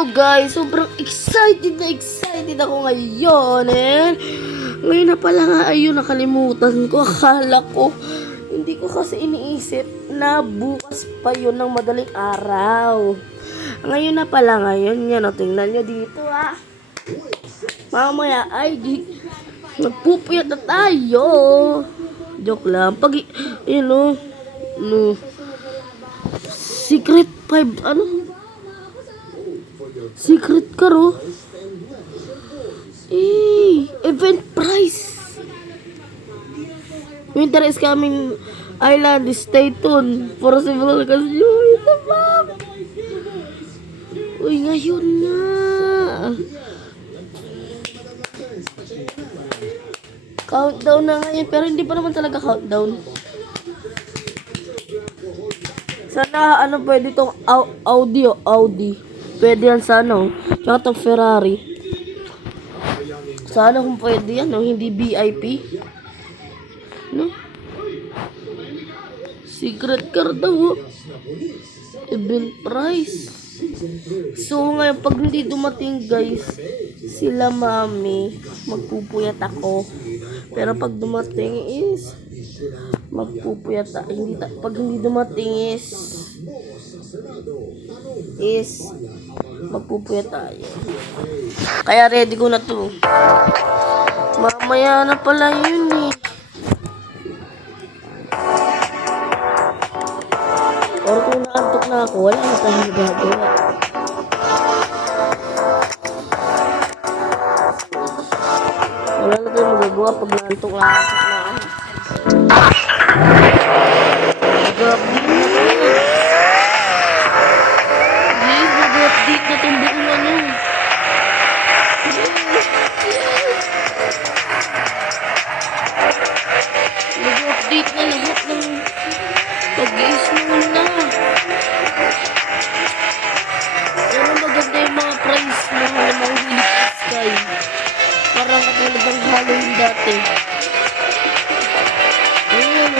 Hello guys, sobrang excited ako ngayon ngayon na pala nga, ayun, nakalimutan ko. Akala ko, hindi ko kasi iniisip na bukas pa yun ng madaling araw. Ngayon na pala, ngayon yan, tingnan nyo dito mamaya ay nagpupuyat na tayo. Joke lang. Pag, yun Secret 5, Secret car, event price. Winter is coming island. Stay tuned for several occasions. Uy, ngayon na. Countdown na ngayon, pero hindi pa naman talaga countdown. Sana pwede tong Audi. Pwede yan sa tsaka tong Ferrari. Sana kung pwede yan, hindi VIP. Secret car daw. Event price. So ngayon, pag hindi dumating guys, sila mami, magpupuyat ako. Pero pag dumating is magpupuyat pag hindi dumating is magpupuyat tayo. Kaya ready ko na to. Mamaya na pala yun Or kung naantok na ako, wala na tayong magagawa. Wala na tayong magagawa pag naantok na ako. Mag-update na itong buong Mag-update na lahat ng pag-i-small na. Pero maganda yung mga price na mga Helix Sky. Parang katulad ng Halloween dati. Ayan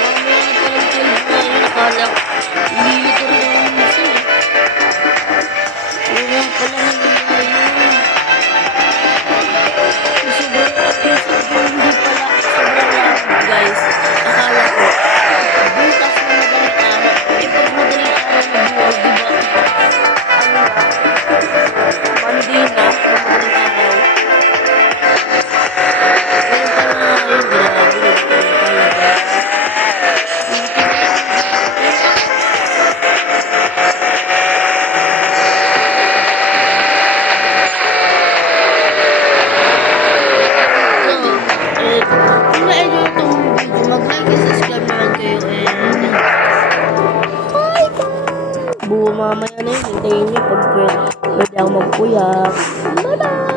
mamaya na palang 12 na yun. Akala hindi ito rin ang minsan Ayan palang sobrang hindi pala sobrang lang guys. Akala ko bukas na madaling araw. Pag madaling araw na bukas, diba? Monday na madaling araw. Ayun pala yun, grabe. Kung na-enjoy itong video, mag-like and subscribe naman kayo. Buo mamaya na yun. Hintayin nyo pag pwede ako magpuyak. Bye-bye!